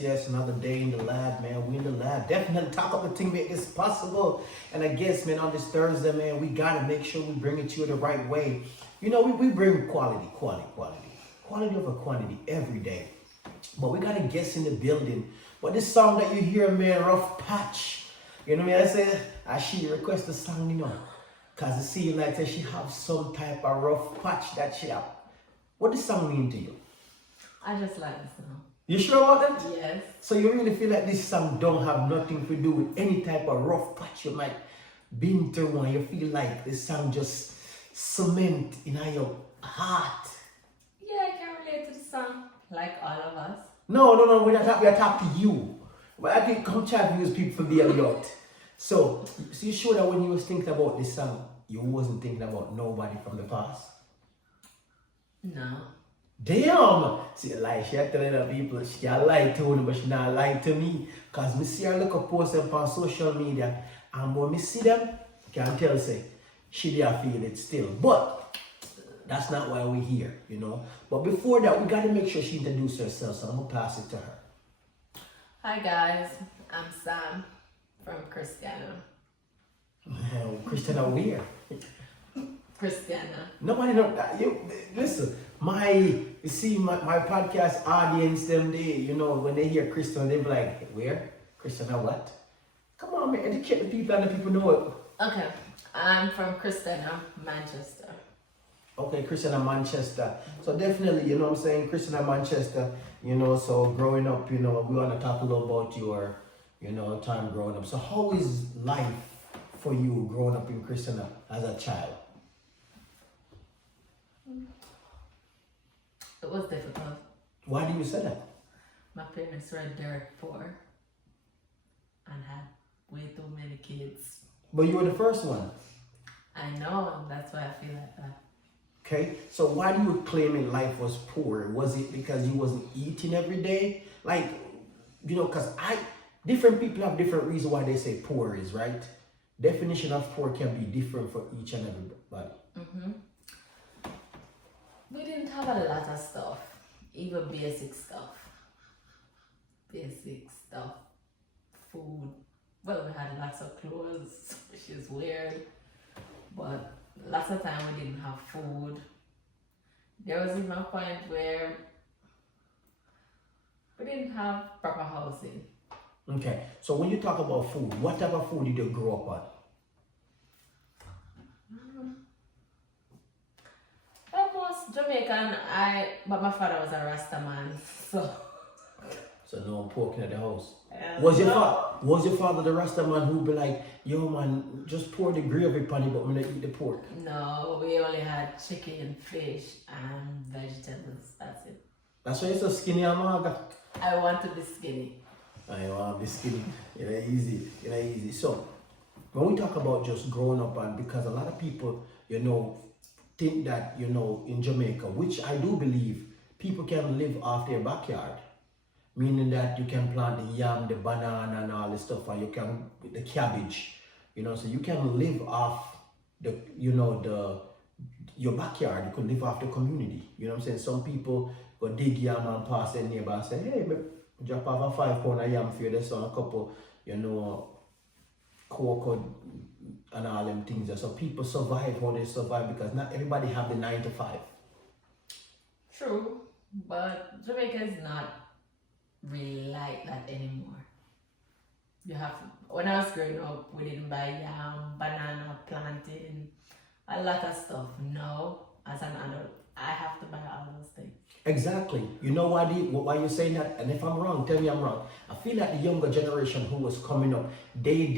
Yes. Another day in the lab, man. We in the lab. Definitely talk up the thing make this possible. And I guess, man, on this Thursday, man, we gotta make sure we bring it to you the right way. You know, we bring quality over quantity every day. But we got a guest in the building. But this song that you hear, man, Rough Patch. You know what I say? As she request the song, you know. Cause it seems like she have some type of rough patch that she have. What does song mean to you? I just like the song. You sure about that? Yes. So you really feel like this song don't have nothing to do with any type of rough patch you might been through, and you feel like this song just cement in your heart? Yeah, I can relate to the song, like all of us. No, we're not talking, we're talking to you. But I think come try to use people to be a lot. So you sure that when you was thinking about this song, you wasn't thinking about nobody from the past? No. Damn! See, like, she telling the people she can lie to me, but she not lie to me. Cause me see her look up post them on social media, and when me see them, I can tell say, she there feel it still. But that's not why we're here, you know. But before that, we gotta make sure she introduces herself, so I'm gonna pass it to her. Hi guys, I'm Sam from Christiana. Christiana, where? Christiana. Nobody know that. You listen. My podcast audience, them they, you know, when they hear Christian, they be like, where? Christiana what? Come on, man, educate the people and the people know it. Okay, I'm from Christiana, Manchester. Okay, Christiana Manchester. So definitely, you know what I'm saying, Christiana Manchester, you know, so growing up, you know, we want to talk a little about your, you know, time growing up. So how is life for you growing up in Christiana as a child? It was difficult. Why do you say that? My parents were dirt poor and had way too many kids. But you were the first one. I know, that's why I feel like that. Okay, so why do you claiming life was poor? Was it because you wasn't eating every day? Like, you know, because different people have different reasons why they say poor is, right? Definition of poor can be different for each and everybody. Mm-hmm. We didn't have a lot of stuff, even basic stuff. Food. Well, we had lots of clothes, which is weird, but lots of time we didn't have food. There was even a point where we didn't have proper housing. Okay, so when you talk about food, what type of food did you grow up on? Almost Jamaican, but my father was a Rasta man, so. So no pork in the house. Was Was your father the Rasta man who be like, yo man, just pour the gravy upon it, but I'm gonna eat the pork? No, we only had chicken, fish, and vegetables. That's it. That's why you're so skinny, Amaga. I want to be skinny. I want to be skinny. You know, easy. So when we talk about just growing up, and because a lot of people, you know, think that, you know, in Jamaica, which I do believe, people can live off their backyard. Meaning that you can plant the yam, the banana and all this stuff, and you can, the cabbage, you know, so you can live off the, you know, your backyard. You could live off the community. You know what I'm saying? Some people go dig yam and pass their neighbor and say, hey, drop off a 5 pound of yam for you, there's a couple, you know, cocoa and all them things. So people survive how they survive because not everybody have the 9 to 5. True, but Jamaica is not really like that anymore. You have to, when I was growing up, we didn't buy yam, banana, plantain, a lot of stuff. Now, as an adult, I have to buy all those things. Exactly. You know why you're saying that? And if I'm wrong, tell me I'm wrong. I feel like the younger generation who was coming up, they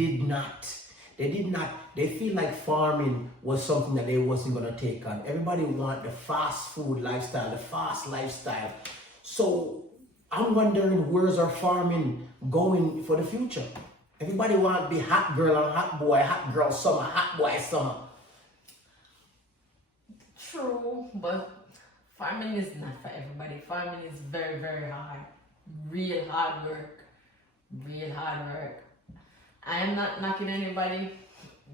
feel like farming was something that they wasn't going to take on. Everybody want the fast food lifestyle, the fast lifestyle. So I'm wondering, where's our farming going for the future? Everybody want to be hot girl and hot boy, hot girl summer, hot boy summer. True, but farming is not for everybody. Farming is very, very hard. Real hard work. I am not knocking anybody,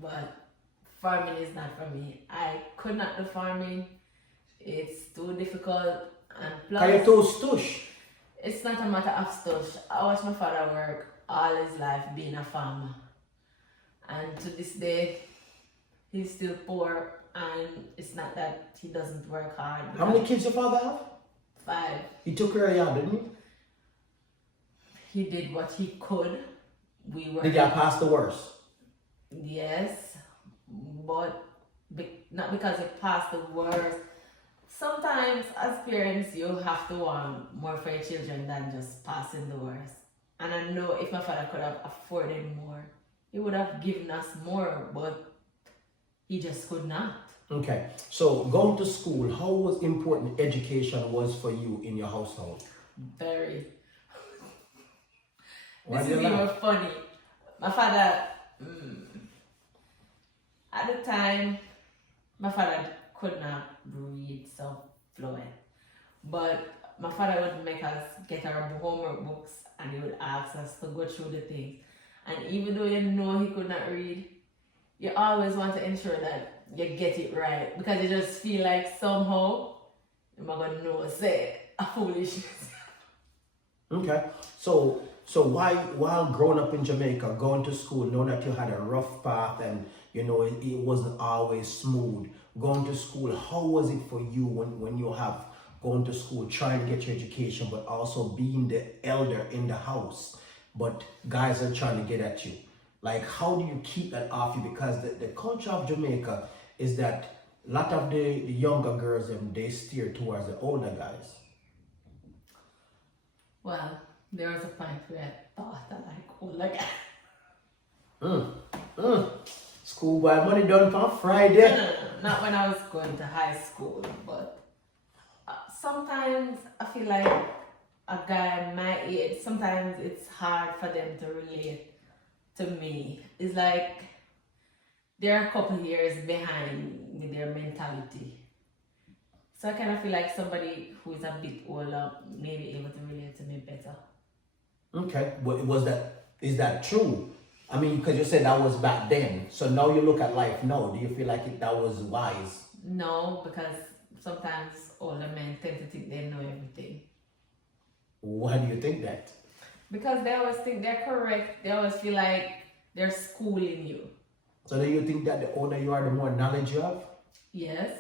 but farming is not for me. I could not do farming. It's too difficult And Can you plus, too stush? it's not a matter of stuff. I watched my father work all his life being a farmer. And to this day, he's still poor, and it's not that he doesn't work hard. How many kids your father have? 5. He took care of you, didn't He did what he could. We were. he? Did you pass the worst? Yes, but not because it passed the worst. Sometimes, as parents, you have to want more for your children than just passing the worst. And I know if my father could have afforded more, he would have given us more, but he just could not. Okay, so going to school, how was important education was for you in your household? Very. Why This do is you even laugh? funny. My father, at the time, my father could not read so fluent. But my father would make us get our homework books and he would ask us to go through the things. And even though you know he could not read, you always want to ensure that you get it right because you just feel like somehow you're not going to know, say, a foolishness. Okay, so while growing up in Jamaica, going to school, knowing that you had a rough path and you know it wasn't always smooth, going to school, how was it for you when you have going to school, trying to get your education, but also being the elder in the house, but guys are trying to get at you? Like, how do you keep that off you? Because the culture of Jamaica is that a lot of the younger girls, they steer towards the older guys. Well, there was a point where I thought that like, oh, like, Schoolboy money done on no, Friday. not when I was going to high school, but sometimes I feel like a guy my age, sometimes it's hard for them to relate to me. It's like they're a couple years behind with their mentality. So I kind of feel like somebody who is a bit older may be able to relate to me better. Okay, but is that true? I mean, because you said that was back then. So now you look at life now. Do you feel like that was wise? No, because sometimes older men tend to think they know everything. Why do you think that? Because they always think they're correct. They always feel like they're schooling you. So do you think that the older you are, the more knowledge you have? Yes.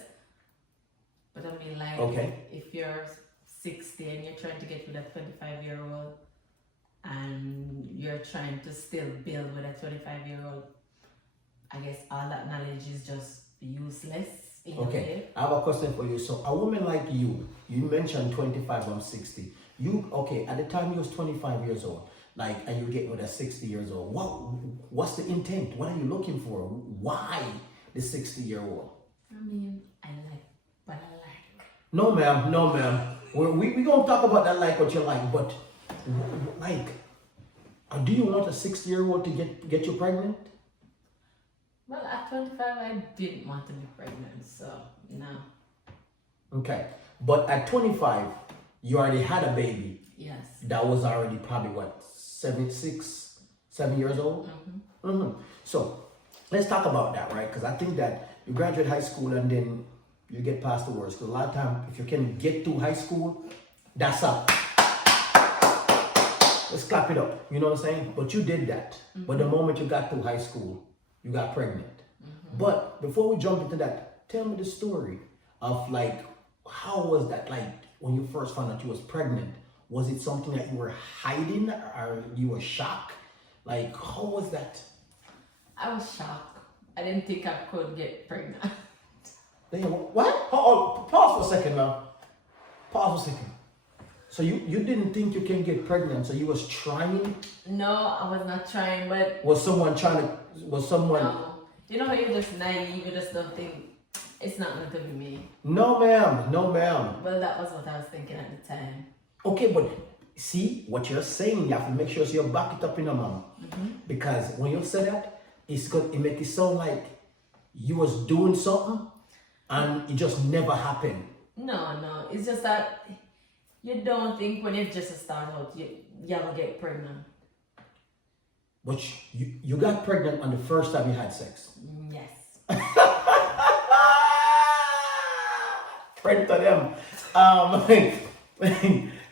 But I mean, like, Okay. if you're 60 and you're trying to get with a 25-year-old and you're trying to still build with a 25-year-old, I guess all that knowledge is just useless in a Okay, way. I have a question for you. So a woman like you mentioned 25, I'm 60. Okay, at the time you was 25 years old, like, and you get with a 60 years old. What's the intent? What are you looking for? Why the 60-year-old? I mean, I like what I like. No, ma'am. We gonna talk about that, like what you like, but like, do you want a 60-year-old to get you pregnant? Well, at 25, I didn't want to be pregnant, so no. Okay, but at 25, you already had a baby. Yes. That was already probably what, 7 years old. So let's talk about that, right? Because I think that you graduate high school and then you get past the worst. Because a lot of time, if you can get to high school, that's up. Let's clap it up. You know what I'm saying? But you did that. But the moment you got to high school, you got pregnant. But before we jump into that, tell me the story of like, how was that like when you first found out you was pregnant? Was it something that you were hiding or you were shocked? Like, how was that? I was shocked. I didn't think I could get pregnant. Damn, what? Oh, pause for a second now. Pause for a second. So you didn't think you can get pregnant, so you was trying? No, I was not trying, but Was someone? no. You know how you're just naive, you just don't think it's not going to be me. No, ma'am. Well, that was what I was thinking at the time. Okay, but see what you're saying. You have to make sure so you back it up in a mom. Because when you say that, it make it sound like you was doing something and it just never happened. No, it's just that you don't think when you just start out, you'll get pregnant. But you got pregnant on the first time you had sex. Yes. Friend to them.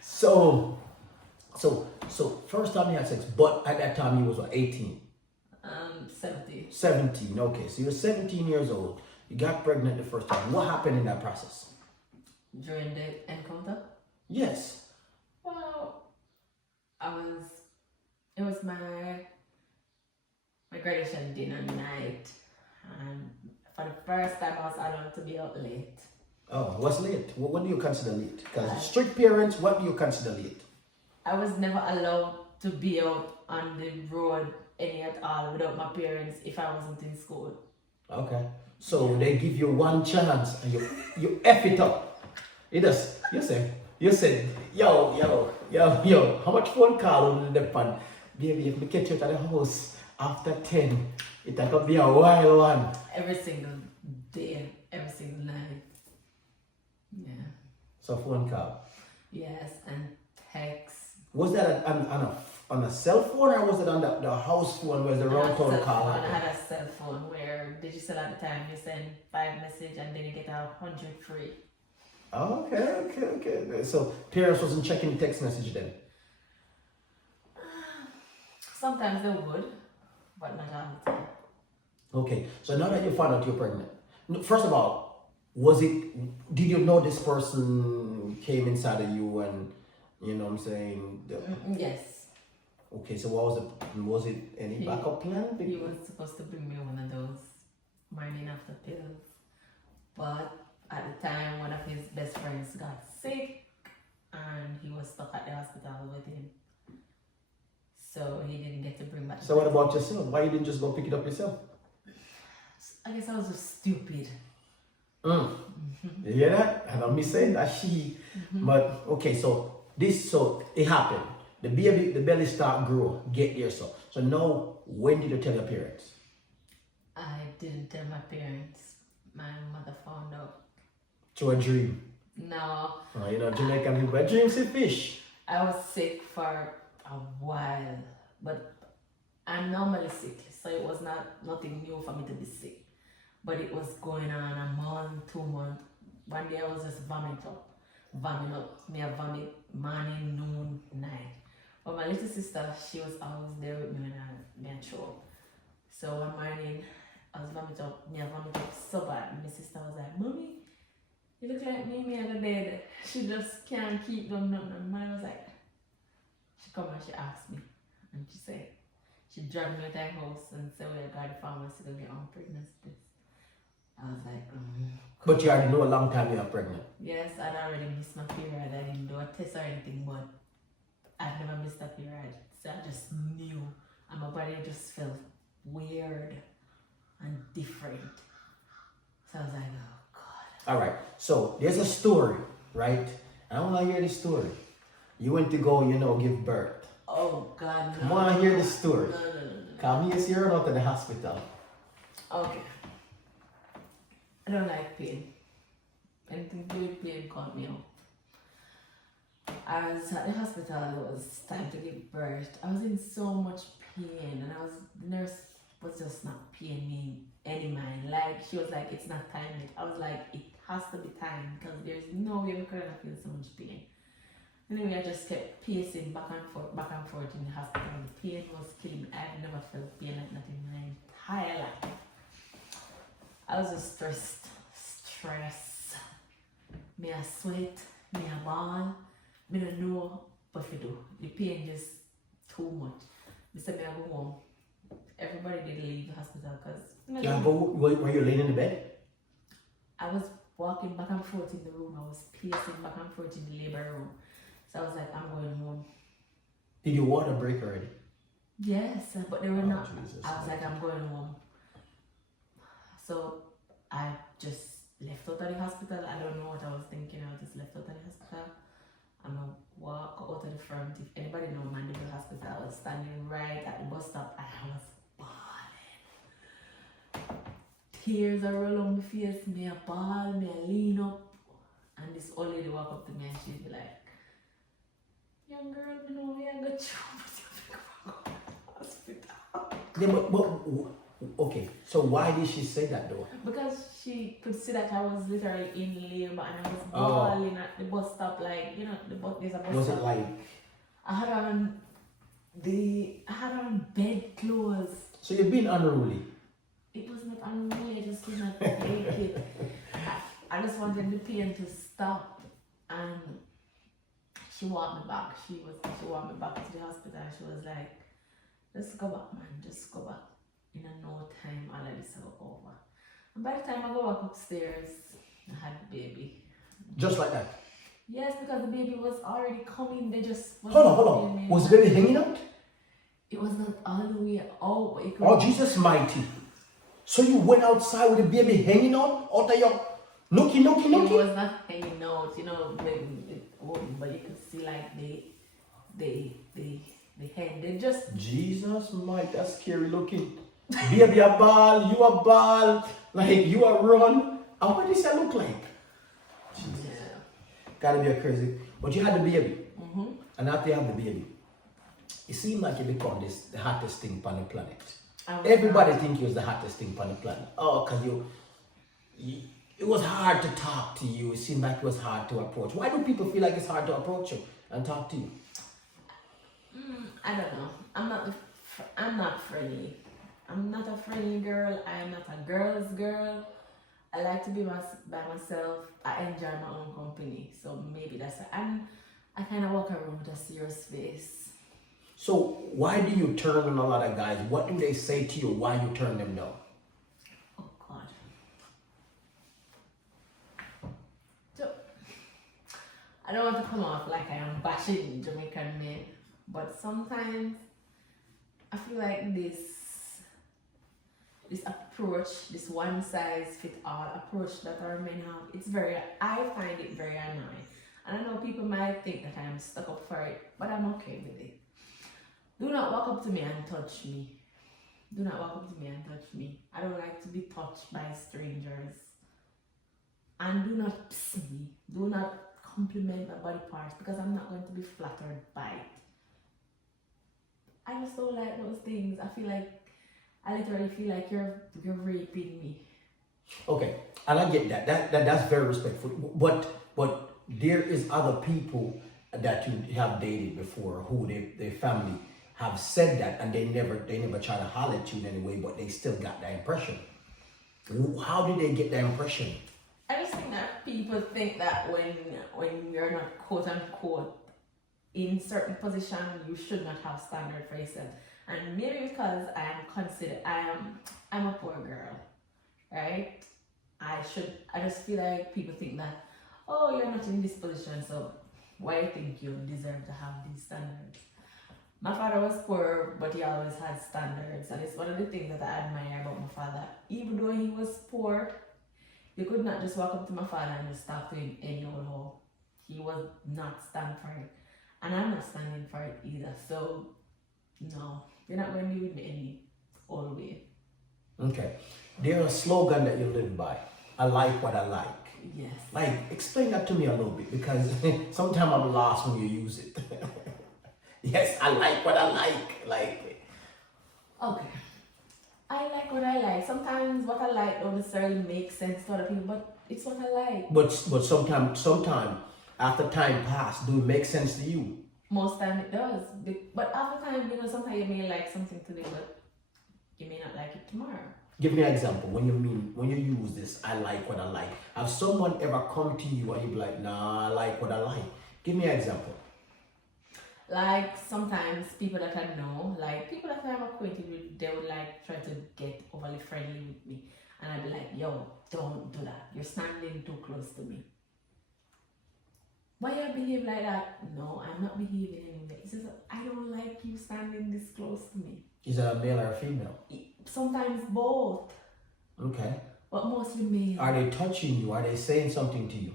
so, so first time you had sex, but at that time you was what, 18? 70. 17, okay. So you're 17 years old. You got pregnant the first time. What happened in that process? During the encounter? Yes. Well, it was my graduation dinner night, and for the first time I was allowed to be out late. Oh, what's late? What do you consider late? Because strict parents, what do you consider late? I was never allowed to be out on the road any at all without my parents if I wasn't in school. Okay. So they give you one chance and you F it up. You say, yo, how much phone call on the fun? Baby, if we catch you at the house after 10, it could be a wild one. Every single day, every single night. Yeah. So phone call. Yes, and text. Was that on a cell phone or was it on the house phone where the round town call? I had a cell phone where digital at the time you send 5 messages and then you get 100 free. Okay. So parents wasn't checking the text message then? Sometimes they would, but not all the time. Okay, so now that you found out you're pregnant, first of all, did you know this person came inside of you and, you know what I'm saying? Yes. Okay, so was it any backup plan? He was supposed to bring me one of those morning after pills, but at the time one of his best friends got sick and he was stuck at the hospital with him. So he didn't get to bring back. So what about yourself? Why you didn't just go pick it up yourself? I guess I was just stupid. You hear that? And I'm saying that but okay, so it happened. The belly start grow, get there so. So now, when did you tell your parents? I didn't tell my parents. My mother found out. Through a dream? No. You know, Jamaican people, dreams see fish. I was sick for a while, but I'm normally sick, so it was nothing new for me to be sick. But it was going on a month, 2 months. One day I was just vomiting up. Me I vomit morning, noon, night. But my little sister, she was always there with me when I throw up. So one morning I was vomiting up, me I vomit up so bad. My sister was like, "Mommy, you look like me at the bed." She just can't keep them nothing. And mine was like, she come and she asked me, and she said, she dragged me to her house and said, "We got the pharmacy to get on pregnancy test." I was like, But you already know a long time you're pregnant. Yes, I'd already missed my period. I didn't do a test or anything, but I've never missed a period. So I just knew, and my body just felt weird and different. So I was like, oh God. All right, so there's a story, right? I want to hear the story. You went to go, give birth. Oh God, no. Come on, hear the story. No. Come here, you're not at the hospital. Okay. I don't like pain. Anything to do with pain caught me up. I was at the hospital, it was time to give birth. I was in so much pain, and the nurse was just not paying me any mind. Like, she was like, "It's not time yet." I was like, "It has to be time, because there's no way we could have feel so much pain." Anyway, I just kept pacing back and forth in the hospital. The pain was killing me. I've never felt pain like that in my entire life. I was just stressed. Me a sweat, me a ball. Me don't know what to do. The pain just too much. Me said me I go home. Everybody did leave the hospital because. Yeah, but were you laying in the bed? I was walking back and forth in the room. I was pacing back and forth in the labor room. So I was like, I'm going home. Did your water break already? Yes, but they were not. Jesus. I was like, I'm going home. So I just left out of the hospital. I don't know what I was thinking. I just left out of the hospital. I'm gonna walk out of the front. If anybody know Mandeville Hospital, I was standing right at the bus stop and I was bawling. Tears are roll on my face. Me a bawl, me a lean up, and this old lady walk up to me and she'd be like, "Young girl, you know we ain't got you hospital." Yeah, but Okay, so why did she say that though? Because she could see that I was literally in labor and I was Oh. bawling at the bus stop, like, you know, there's a bus Was stop. it like, I had on bed clothes. so you've been unruly? It was not unruly, I just could not take it. I just wanted the pain to stop, and she walked me back. She walked me back to the hospital. She was like, "Just go back, man. Just go back. In a no time, all of this will go over." And by the time I go back upstairs, I had the baby. Just like that? Yes, because the baby was already coming. They just Hold on. Was the baby hanging out? It was not all the way out, but it could. Oh, Jesus mighty. So you went outside with the baby hanging out of your nookie? It was not hanging out, you know, but you could see like the head. They just. Jesus mighty, that's scary looking. Baby a ball, you a ball, like you a run. And what does that look like? Jesus. Yeah. Gotta be a crazy. But you had the baby. Mm-hmm. And after you have the baby, it seemed like you become the hottest thing on the planet. Everybody think you was the hottest thing on the planet. Oh, because you, it was hard to talk to you. It seemed like it was hard to approach. Why do people feel like it's hard to approach you and talk to you? I don't know. I'm not friendly. I'm not a friendly girl. I'm not a girl's girl. I like to be by myself. I enjoy my own company. So maybe that's it. I kind of walk around with a serious face. So why do you turn on a lot of guys? What do they say to you? Why you turn them down? Oh God. So I don't want to come off like I am bashing Jamaican men, but sometimes I feel like this approach, this one size fit all approach that our men have, I find it very annoying. And I know people might think that I am stuck up for it, but I'm okay with it. Do not walk up to me and touch me. Do not walk up to me and touch me. I don't like to be touched by strangers. And do not piss me. Do not compliment my body parts because I'm not going to be flattered by it. I just don't like those things. I literally feel like you're raping me. Okay, and I get that. That's very respectful. But there is other people that you have dated before who their family have said that, and they never try to holler at you in any way, but they still got that impression. How did they get that impression? I just think that people think that when you're not quote unquote in certain position, you should not have standard for yourself. And maybe because I'm a poor girl, right? I just feel like people think that, oh, you're not in this position, so why do you think you deserve to have these standards? My father was poor, but he always had standards, and it's one of the things that I admire about my father. Even though he was poor, you could not just walk up to my father and just talk to him any old how. He was not stand for it, and I'm not standing for it either. So, no, you're not going to be with me any old way. Okay, there's a slogan that you live by. I like what I like. Yes. Like, explain that to me a little bit, because sometimes I'm lost when you use it. Yes, I like what I like. Okay. I like what I like. Sometimes what I like don't necessarily make sense to other people, but it's what I like. But sometimes after time pass, do it make sense to you? Most time it does. But after time, sometimes you may like something today, but you may not like it tomorrow. Give me an example. When you use this, I like what I like. Have someone ever come to you and you be like, nah, I like what I like? Give me an example. Like sometimes people that I know, like people that I'm acquainted with, they would like try to get overly friendly with me. And I'd be like, yo, don't do that. You're standing too close to me. Why you behave like that? No, I'm not behaving anyway. It's just, I don't like you standing this close to me. Is that a male or a female? Sometimes both. Okay. But mostly male. Are they touching you? Are they saying something to you?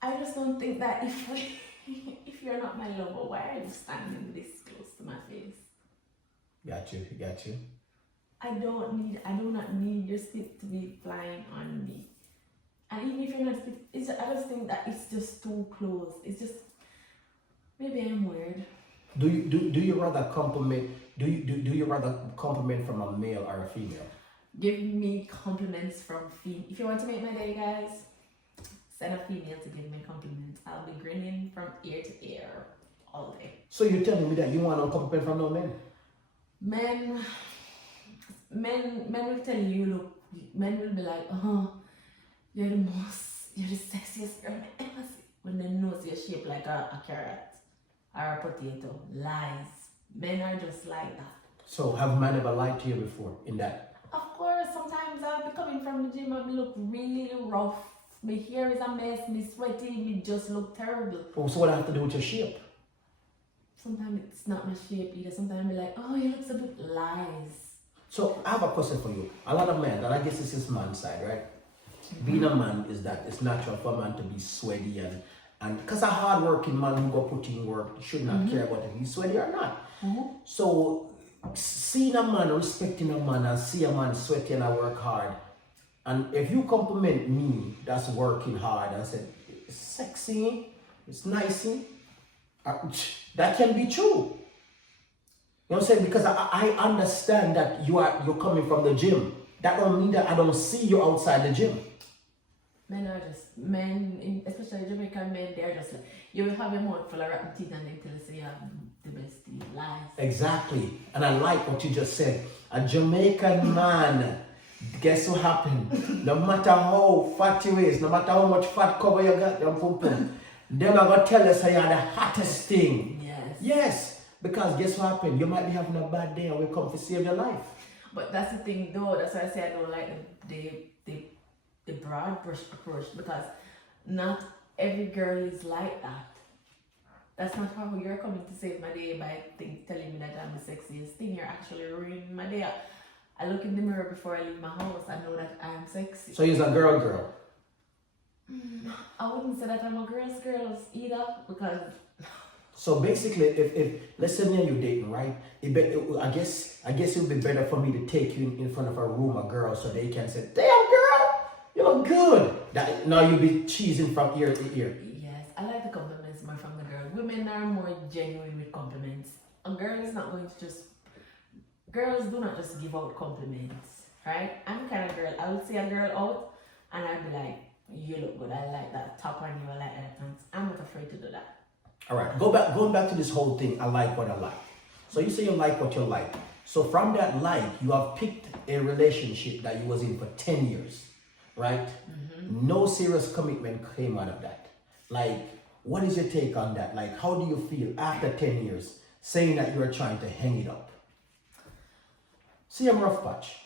I just don't think that if you're not my lover, why are you standing this close to my face? Got you. I do not need your spit to be flying on me. And even if you're not spit, I just think that it's just too close. It's just, maybe I'm weird. Do you rather compliment? Do you rather compliment from a male or a female? Give me compliments from female. If you want to make my day, guys, send a female to give me compliments. I'll be grinning from ear to ear all day. So you're telling me that you want a compliment from no men? Men will tell you, look, men will be like, oh, you're the sexiest girl I ever see. When they know you're shaped like a carrot or a potato. Lies. Men are just like that. So have men ever lied to you before in that? Of course, sometimes I'll be coming from the gym and look really rough. My hair is a mess, me sweaty, me just look terrible. Oh, so what I have to do with your shape? Sometimes it's not my shape either. Sometimes I'm like, oh, you look a bit lies. So I have a question for you. A lot of men, and I guess this is man's side, right? Being a man is that it's natural for a man to be sweaty and because a hard-working man who go put in work should not care about if he's sweaty or not. So seeing a man, respecting a man, and see a man sweaty and I work hard, and if you compliment me that's working hard and say it's sexy, it's nice, that can be true. You know what I'm saying? Because I understand that you're coming from the gym. That don't mean that I don't see you outside the gym. Men, especially Jamaican men, they're just like, you will have your mouth full of rotten teeth and they tell you you have the best teeth. Lies. Exactly. And I like what you just said. A Jamaican man, guess what happened? No matter how fat you is, no matter how much fat cover you got, them pumping, them are gonna tell us how you're the hottest thing. Yes. Yes. Because guess what happened? You might be having a bad day and we come to save your life. But that's the thing though, that's why I say I don't like the broad brush approach, because not every girl is like that. That's not how you're coming to save my day by telling me that I'm the sexiest thing. You're actually ruining my day. I look in the mirror before I leave my house. I know that I'm sexy. So you're a girl. I wouldn't say that I'm a girl either, because so basically, if let's say me and you dating, right? I guess it would be better for me to take you in front of a room of girls so they can say, "Damn girl, you look good." That now you'll be cheesing from ear to ear. Yes, I like the compliments more from the girl. Women are more genuine with compliments. A girl is not going to just. Girls do not just give out compliments, right? I'm the kind of girl. I would see a girl out, and I'd be like, "You look good. I like that top on you. I like that pants." I'm not afraid to do that. All right, going back to this whole thing, I like what I like. So you say you like what you like. So from that like, you have picked a relationship that you was in for 10 years, right? No serious commitment came out of that. Like, what is your take on that? Like, how do you feel after 10 years saying that you are trying to hang it up? See, I'm rough patch.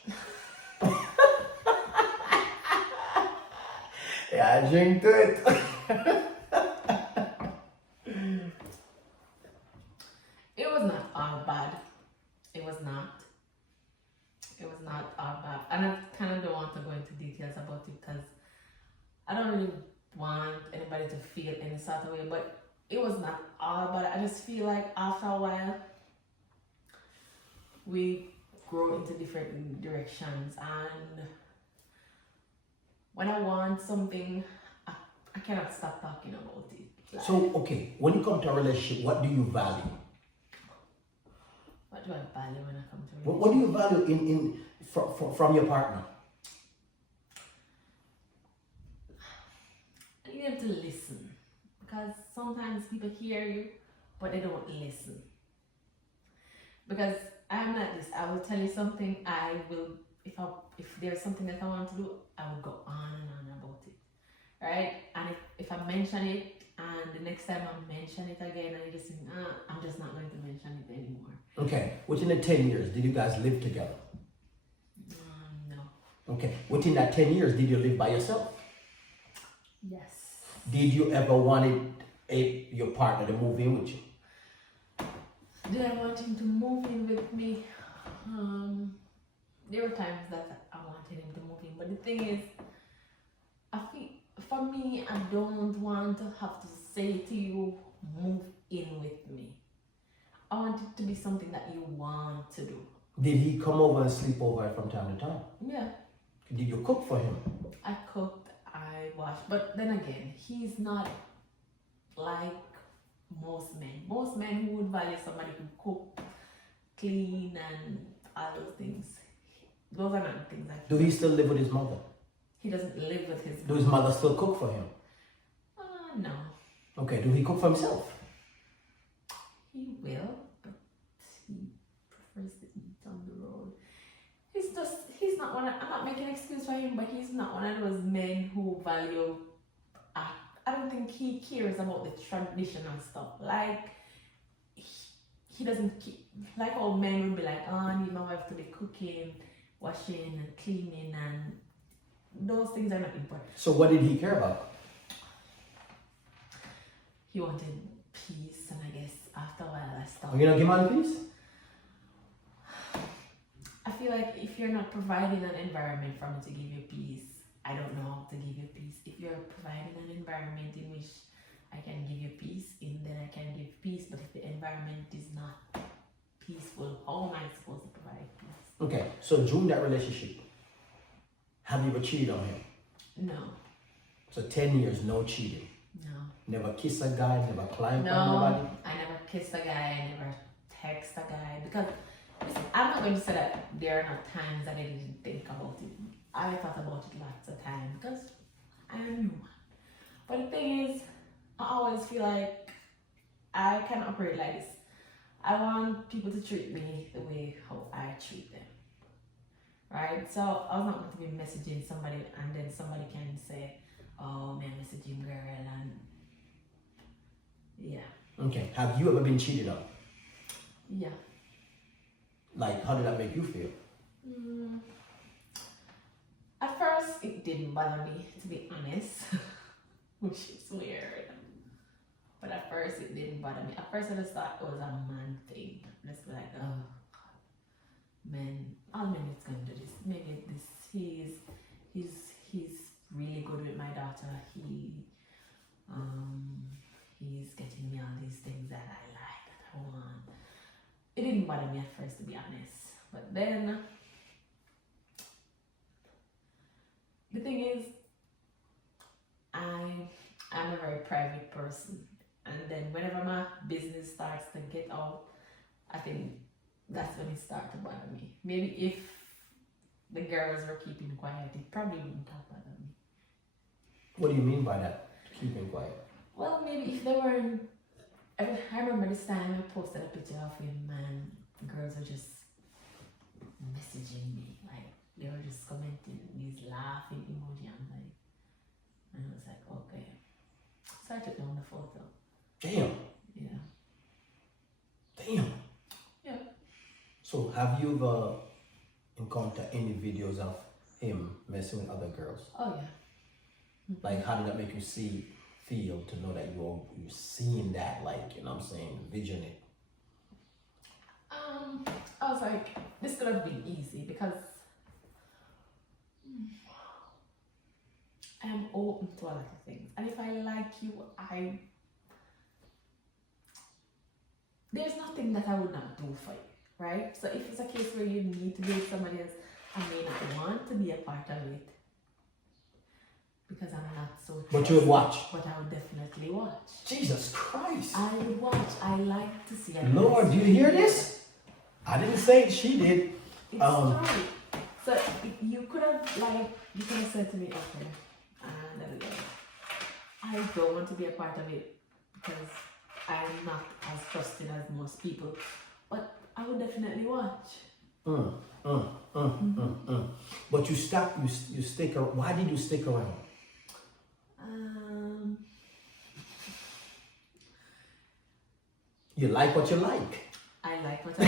Yeah, I drink to it. It was not all bad. It was not all bad. And I kind of don't want to go into details about it because I don't really want anybody to feel any sort of way, but it was not all bad. I just feel like after a while, we grow into different directions, and when I want something, I cannot stop talking about it. Like, So, okay, when you come to a relationship, what do you value? what do I value when I come to a What do you value from your partner? I need them to listen, because sometimes people hear you, but they don't listen. Because I'm like this. I will tell you something. I will, if there's something that I want to do, I will go on and on about it, right? And if I mention it, and the next time I mention it again, and you just think, I'm just not going to mention it anymore. Okay, within the 10 years, did you guys live together? No. Okay, within that 10 years, did you live by yourself? Yes. Did you ever wanted your partner to move in with you? Did I want him to move in with me? There were times that I wanted him to move in, but the thing is, I feel for me, I don't want to have to say to you, move in with me. I want it to be something that you want to do. Did he come over and sleep over from time to time? Yeah. Did you cook for him? I cooked, I washed, but then again, he's not like most men. Most men who would value somebody who cook, clean, and all those things. those are not the things I Do he still live with his mother? He doesn't live with his Do his mother still cook for him? No. Okay, do he cook for himself? He will, but he prefers to eat on the road. He's not one of, I'm not making an excuse for him, but he's not one of those men who value, I don't think he cares about the traditional stuff. Like, he doesn't keep, like all men would be like, oh, I need my wife to be cooking, washing and cleaning, and those things are not important. So what did he care about? He wanted peace, and I guess after a while I stopped. Are you gonna give him peace? I feel like if you're not providing an environment for me to give you peace, I don't know how to give you peace. If you're providing an environment in which I can give you peace, then I can give peace. But if the environment is not peaceful, how am I supposed to provide peace? Okay, so during that relationship, have you ever cheated on him? No, So 10 years, no cheating. no, Never kiss a guy, never climbed on no. nobody. I never kissed a guy. I never text a guy because listen, I'm not going to say that there are not times that I didn't think about it. I thought about it lots of times because I'm human. But the thing is, I always feel like I can operate like this. I want people to treat me the way how I treat them. Right? So I was not going to be messaging somebody and then somebody can say, oh, man, messaging girl, and yeah. Okay, have you ever been cheated on? Yeah. Like, how did that make you feel? At first, it didn't bother me, to be honest, which is weird. But at first, it didn't bother me. At first, I just thought it was a man thing. Just like, oh, men, all men is going to do this. Maybe this. He's really good with my daughter. He's getting me all these things that I like, that I want. It didn't bother me at first, to be honest. But then, the thing is, I'm a very private person. And then whenever my business starts to get out, I think that's when it starts to bother me. Maybe if the girls were keeping quiet, it probably wouldn't have bothered me. What do you mean by that? Keeping quiet. Well, maybe if they weren't. I remember this time I posted a picture of him and girls were just messaging me. Like, they were just commenting these laughing emoji. And I was like, okay. So I took down the photo. Damn. Yeah. Damn. Yeah. So have you ever encountered any videos of him messing with other girls? Oh, yeah. Like, how did that make you feel to know that you're seeing that, like, you know what I'm saying, vision it? I was like, this could have been easy because I am open to a lot of things. And if I like you, there's nothing that I would not do for you, right? So if it's a case where you need to be with somebody else, I may not want to be a part of it because I'm not so But you would watch. But I would definitely watch. Jesus Christ. I would watch. I like to see it. Lord, do you hear this? I didn't say it, she did. It's true. So you could have said to me, okay, I don't want to be a part of it because I'm not as trusted as most people, but I would definitely watch. But you stick around. Why did you stick around? You like what you like. I like what I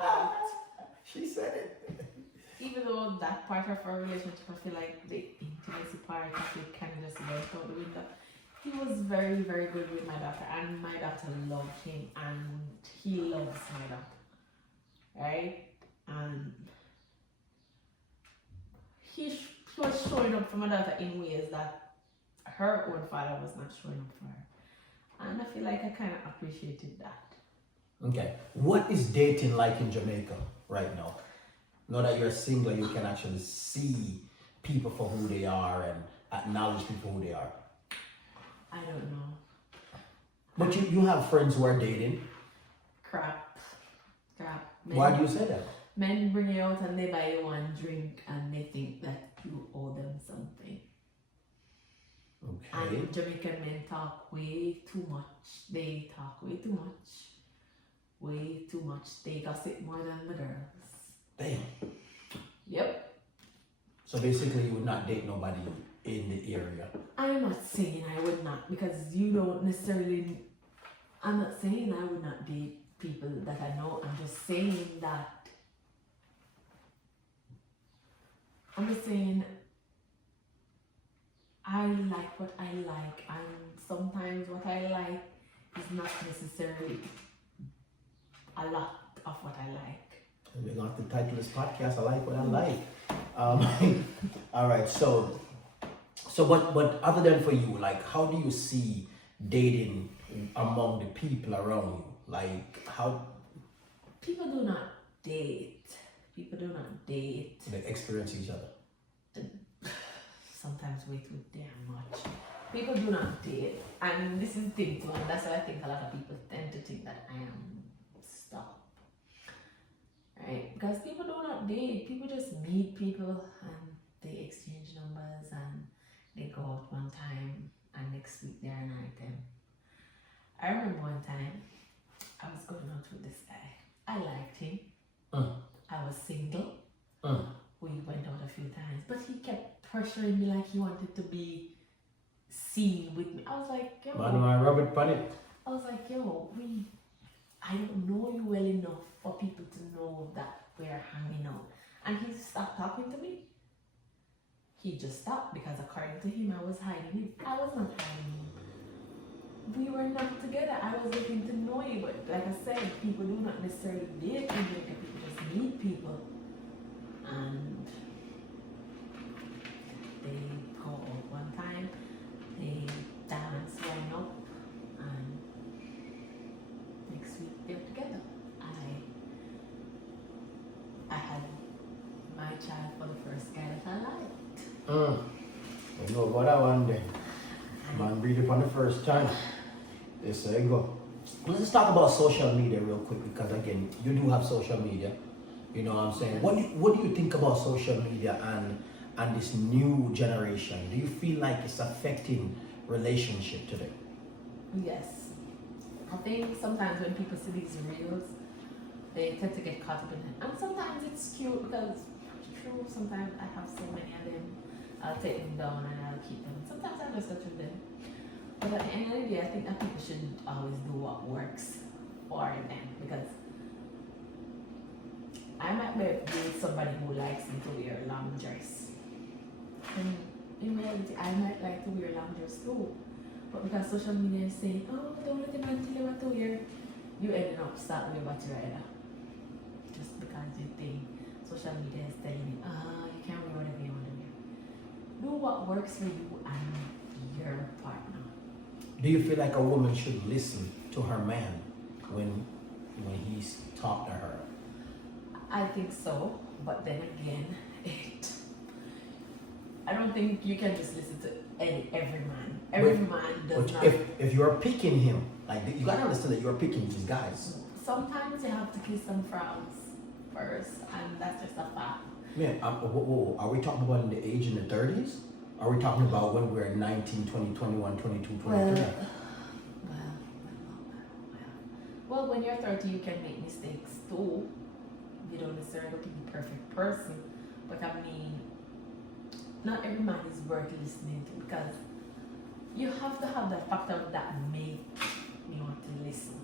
like. She said it. Even though that part of our relationship, I feel like the intimacy part of it kind of just went out the window. He was very, very good with my daughter, and my daughter loved him, and he loves my daughter, right? And he was showing up for my daughter in ways that her own father was not showing up for her, and I feel like I kind of appreciated that. Okay, what is dating like in Jamaica right now? Now that you're single, you can actually see people for who they are and acknowledge people who they are. I don't know. But you have friends who are dating. Crap. Why do you say that? Men bring you out and they buy you one drink and they think that you owe them something. Okay. And Jamaican men talk way too much. They talk way too much. Way too much. They gossip more than the girls. Damn. Yep. So basically, you would not date nobody in the area. I'm not saying I would not, because you don't necessarily. I'm not saying I would not date people that I know. I'm just saying that. I'm just saying I like what I like, and sometimes what I like is not necessarily a lot of what I like. We're going to title this podcast, I Like What I Like. All right, so what other than for you, like, how do you see dating among the people around you? Like, how People do not date. People do not date. they experience each other? Sometimes way too damn much. People do not date, and this is the thing too, and that's why I think a lot of people tend to think that I am stop. Right? Because people do not date. People just meet people and they exchange numbers and they go out one time and next week they're an item. I remember one time I was going out with this guy. I liked him. I was single. We went out a few times, but he kept pressuring me like he wanted to be seen with me. I was like, yo. Robert Panic. I was like, yo, I don't know you well enough for people to know that we're hanging out. And he stopped talking to me. He just stopped because according to him, I was hiding him. I was not hiding him. We were not together. I was looking to know you, but like I said, people do not necessarily date in Jamaica. People just meet people. And they go out one time, they dance, line up, and next week they're together. I had my child for the first guy that I liked. You know about that one day. Man, read it for the first time. Yes, there you go. Let's just talk about social media real quick, because again, you do have social media. You know what I'm saying? What do you think about social media and this new generation? Do you feel like it's affecting relationship today? Yes. I think sometimes when people see these reels, they tend to get caught up in it. And sometimes it's cute because, true, sometimes I have so many of them. I'll take them down and I'll keep them. Sometimes I just go through them. But at the end of the day, I think that people should always do what works for them, because I might be with somebody who likes me to wear a long dress. And in reality, I might like to wear a long dress too. But because social media is saying, oh, don't let the man tell you what to wear, you ended up starting with what you rider. Just because you think social media is telling you, you can't wear whatever you want to wear. Do what works for you and your partner. Do you feel like a woman should listen to her man when he's talked to her? I think so, but then again, I don't think you can just listen to every man. Every man does not. If you're picking him, like, you gotta understand that you're picking these guys. Sometimes you have to kiss some frogs first, and that's just a fact. Man, whoa, are we talking about in the age in the 30s? Are we talking about when we're 19, 20, 21, 22, 23? Well, when you're 30, you can make mistakes too. You don't necessarily have to be a perfect person, but I mean, not every man is worth listening to, because you have to have that factor that make me want to listen.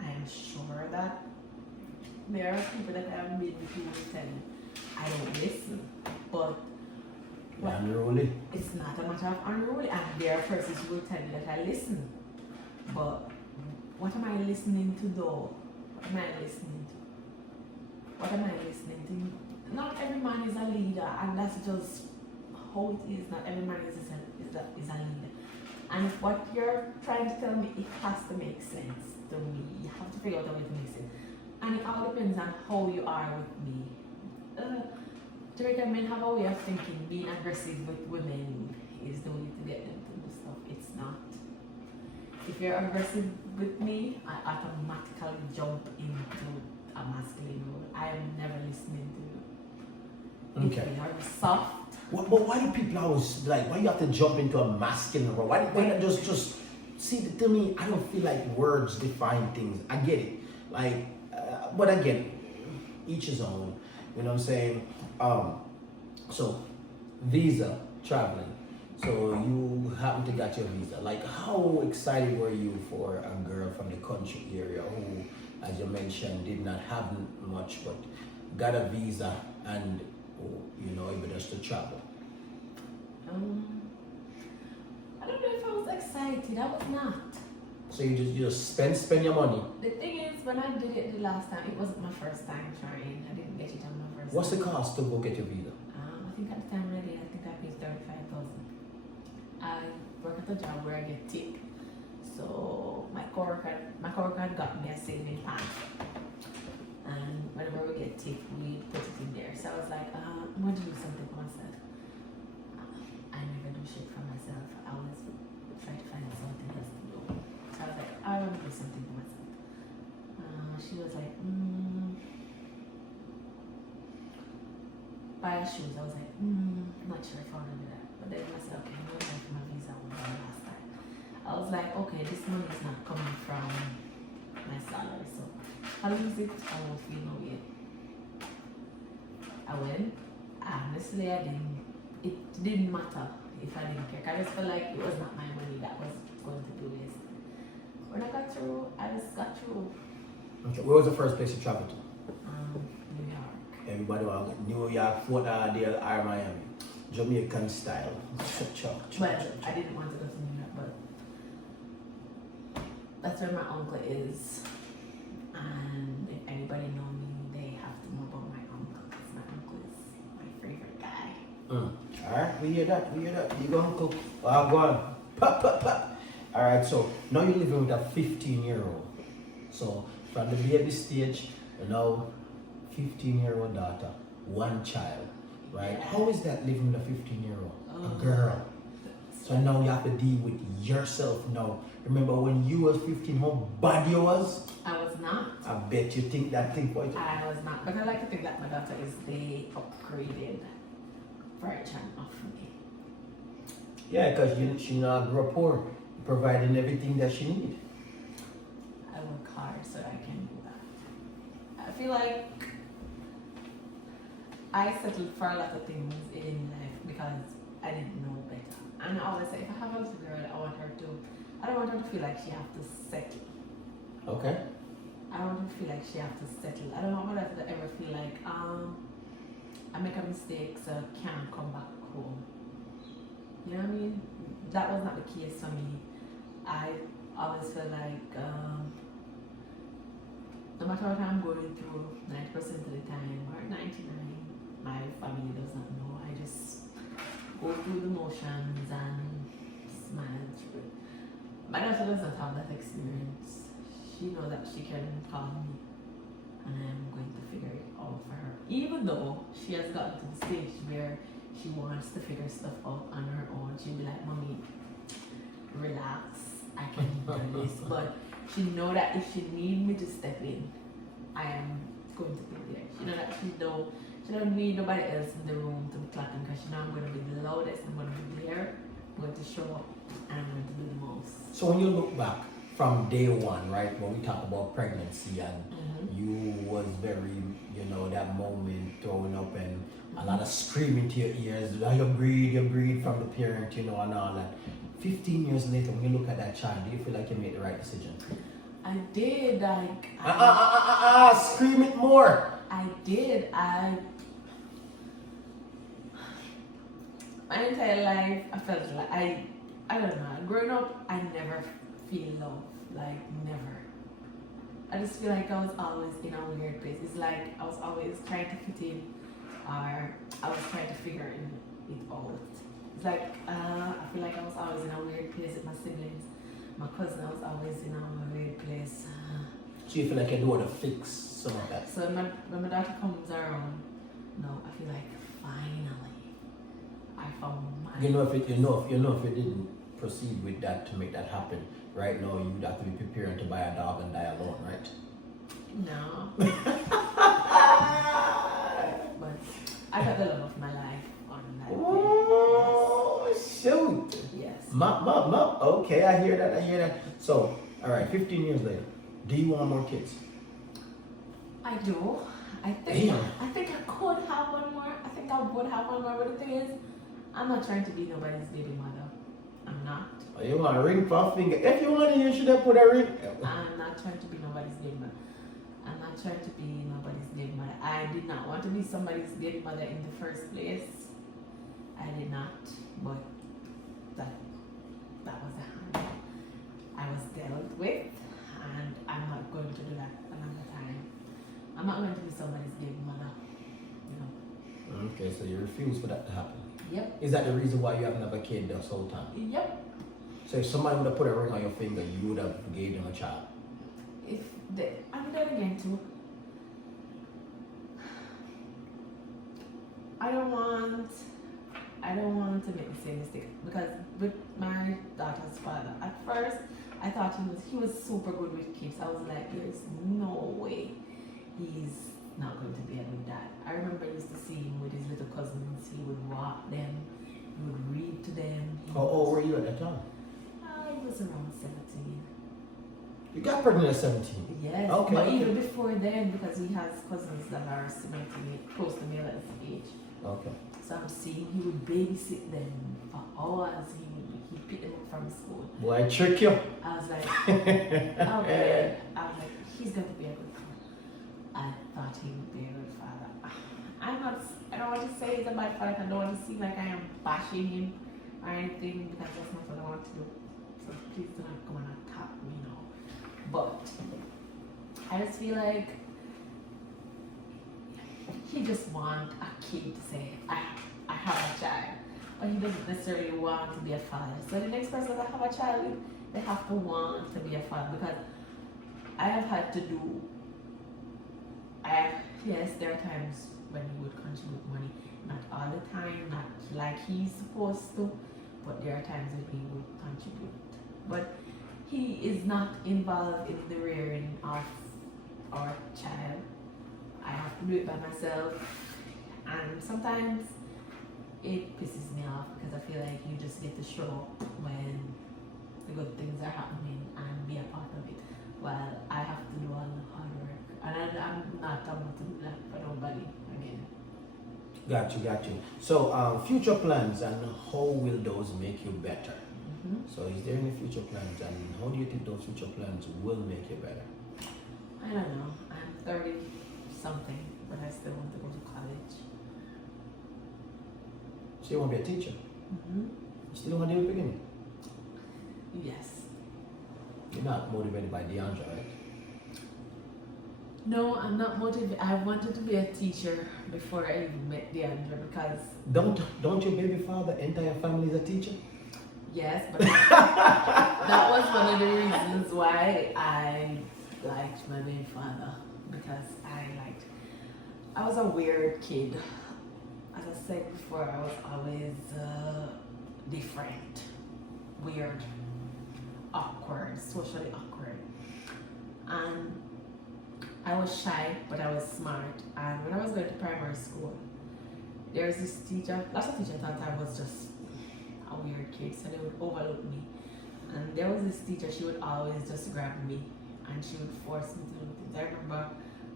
I am sure that there are people that I have been with who will tell me I don't listen, but Unruly. it's not a matter of unruly, and there are persons who will tell me that I listen, but what am I listening to though? What am I listening to? What am I listening to? Not every man is a leader, and that's just how it is. Not every man is a leader. And if what you're trying to tell me, it has to make sense to me. You have to figure out a way to make sense. And it all depends on how you are with me. Jamaican men have a way of thinking being aggressive with women is the way to get them to do stuff. It's not. If you're aggressive with me, I automatically jump into a a masculine role. I am never listening to it. Okay. If they are soft. But why do people always like? Why you have to jump into a masculine role? Why not just see? To me, I don't feel like words define things. I get it, like, but again, each his own. You know what I'm saying? So visa traveling. So you happen to get your visa. Like, how excited were you for a girl from the country area who, as you mentioned, did not have much, but got a visa and, you know, able just to travel? I don't know if I was excited. I was not. So you just spend your money. The thing is, when I did it the last time, it wasn't my first time trying. I didn't get it on my first What's time. the cost to go get your visa? I think at the time when I did, I think I paid 35,000. I work at a job where I get tip. So my coworker had got me a saving pan. And whenever we get tip, we put it in there. So I was like, I'm going to do something for myself. I never do shit for myself. I always try to find something else to do. So I was like, I want to do something for myself. She was like, buy shoes. I was like, I'm not sure if I want to do that. But then I said, okay, I'm going to try for my visa last time. I was like, okay, this money is not coming from my salary, so if I lose it, I won't feel no way. I went. Honestly, it didn't matter if I didn't care. I just felt like it was not my money that was going to do this. When I got through, I just got through. Okay. Where was the first place you traveled to? New York. Everybody was New York, Fort Lauderdale, or Miami. Jamaican style. But I didn't want to go to New York, but that's where my uncle is. And if anybody know me, they have to know about my uncle, because my uncle is my favorite guy. Alright, we hear that. You go, uncle. Go on. Pop. Alright, so now you're living with a 15-year-old. So from the baby stage, you know, 15-year-old daughter, one child, right? Yeah. How is that living with a 15-year-old? A girl. So now you have to deal with yourself now. Remember when you was 15, how bad you was? I was not. I bet you think that thing for you. I was not. But I like to think that my daughter is they upgraded version of me. Yeah, because she not grew up poor, providing everything that she need. I work hard so I can do that. I feel like I settled for a lot of things in life because I didn't know better. And I always say, if I have a little girl, I don't want her to feel like she have to settle. Okay. I don't want her to feel like she have to settle. I don't want my daughter to ever feel like, I make a mistake so I can't come back home. You know what I mean? That was not the case for me. I always feel like, no matter what I'm going through, 90% of the time, or 99%, my family does not know. I just go through the motions and smile through it. My daughter does not have that experience. She knows that she can call me and I'm going to figure it out for her. Even though she has gotten to the stage where she wants to figure stuff out on her own. She'll be like, Mommy, relax, I can do this. But she know that if she need me to step in, I am going to be there. She know that she don't need nobody else in the room to be clapping, because she know I'm going to be the loudest, I'm going to be there, I'm going to show up, and I'm going to do the most. So when you look back from day one, right, when we talk about pregnancy and you was very, you know, that moment throwing up and a lot of screaming to your ears, you breathe from the parent, you know, and all that. 15 years later, when you look at that child, do you feel like you made the right decision? I did, like... Scream it more! I did, my entire life, I felt like, I don't know, growing up, I never feel love, like, never. I just feel like I was always in a weird place. It's like I was always trying to fit in, or I was trying to figure it out. It's like, I feel like I was always in a weird place with my siblings. My cousin, I was always in a weird place. So you feel like you don't want to fix some of that? So when my daughter comes around, no, I feel like finally I found my... You know, if you didn't proceed with that to make that happen, right now you'd have to be preparing to buy a dog and die alone, right? No. Okay, I hear that. I hear that. So, all right, 15 years later, do you want more kids? I do. I think Damn. I think I could have one more. I think I would have one more, but the thing is, I'm not trying to be nobody's baby mother. I'm not. Oh, you want a ring for a finger? If you want it, you should have put a ring. I'm not trying to be nobody's baby mother. I'm not trying to be nobody's baby mother. I did not want to be somebody's baby mother in the first place. I did not, but that was the hand I was dealt with, and I'm not going to do that another time. I'm not going to be somebody's baby mother. You know. Okay, so you refuse for that to happen. Yep. Is that the reason why you haven't have a kid this whole time? Yep. So if somebody would have put a ring on your finger, you would have gave them a child. If they, and then again too, I don't want to make the same mistake, because with my daughter's father, at first I thought he was super good with kids. I was like, there's no way he's not going to be a good dad. I remember I used to see him with his little cousins. He would walk them, he would read to them. How old were you at that time? He was around 17. You got pregnant at 17. Yes, Okay, but okay. even before then, because he has cousins that are similar to me, close to me at his age. Okay. So I'm seeing he would babysit them for hours. He'd pick them up from school. Boy, I trick you. I was like, okay. I was like, he's going to be a good father. I thought he would be a good father. I don't want to say he's a bad father. I don't want to seem like I am bashing him or anything, because that's not what I want to do. So please do not come and attack me now. But I just feel like he just wants a kid to say, I have a child. But he doesn't necessarily want to be a father. So the next person that have a child with, they have to want to be a father. Because I have had to do, yes, there are times when he would contribute money. Not all the time, not like he's supposed to, but there are times when he would contribute. But he is not involved in the rearing of our child. I have to do it by myself, and sometimes it pisses me off, because I feel like you just get to show up when the good things are happening and be a part of it, while I have to do all the hard work, and I'm not about to do that for nobody again. Got you. So, future plans, and how will those make you better? So, is there any future plans, and how do you think those future plans will make you better? I don't know. I'm 30 something, but I still want to go to college. So, you want to be a teacher? You still want to do the beginning? Yes. You're not motivated by DeAndre, right? No, I'm not motivated. I wanted to be a teacher before I even met DeAndre, because Don't your baby father entire family is a teacher? yes, but that was one of the reasons why I liked my baby father, because I was a weird kid. As I said before, I was always different, weird, awkward, socially awkward, and I was shy, but I was smart. And when I was going to primary school, there was this teacher, lots of teachers thought I was just a weird kid, so they would overlook me. And there was this teacher, she would always just grab me and she would force me to do things. I remember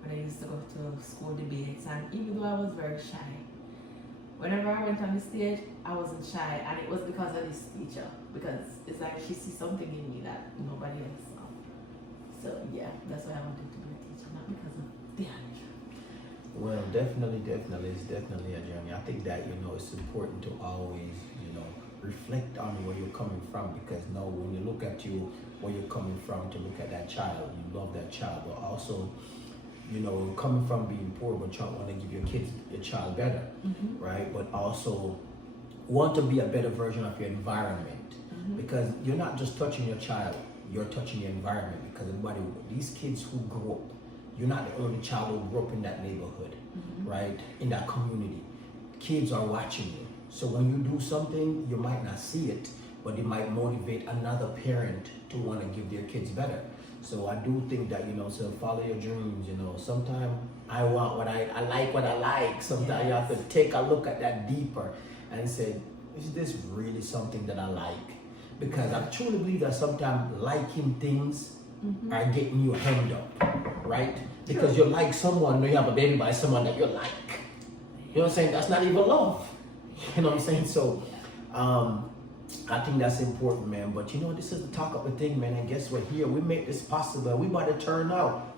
when I used to go to school debates, and even though I was very shy, whenever I went on the stage, I wasn't shy, and it was because of this teacher, because it's like she sees something in me that nobody else saw. So yeah, that's why I wanted to be a teacher, not because of theater. Well, definitely, it's definitely a journey. I think that, it's important to always, reflect on where you're coming from, because now when you look at where you're coming from, to look at that child, you love that child, but also, coming from being poor, but you want to give your child better, right? But also want to be a better version of your environment, because you're not just touching your child, you're touching your environment, because these kids who grew up, you're not the only child who grew up in that neighborhood, right? In that community. Kids are watching you. So when you do something, you might not see it, but it might motivate another parent to want to give their kids better. So I do think that, so follow your dreams, sometimes I want what I like what I like. Sometimes you have to take a look at that deeper and say, is this really something that I like? because I truly believe that sometimes liking things are getting you hemmed up, right? Because you like someone, you have a baby by someone that you like. You know what I'm saying? That's not even love. You know what I'm saying? So, I think that's important, man. But you know, this is the talk of the thing, man. And guess what? Here we make this possible. We about to turn out.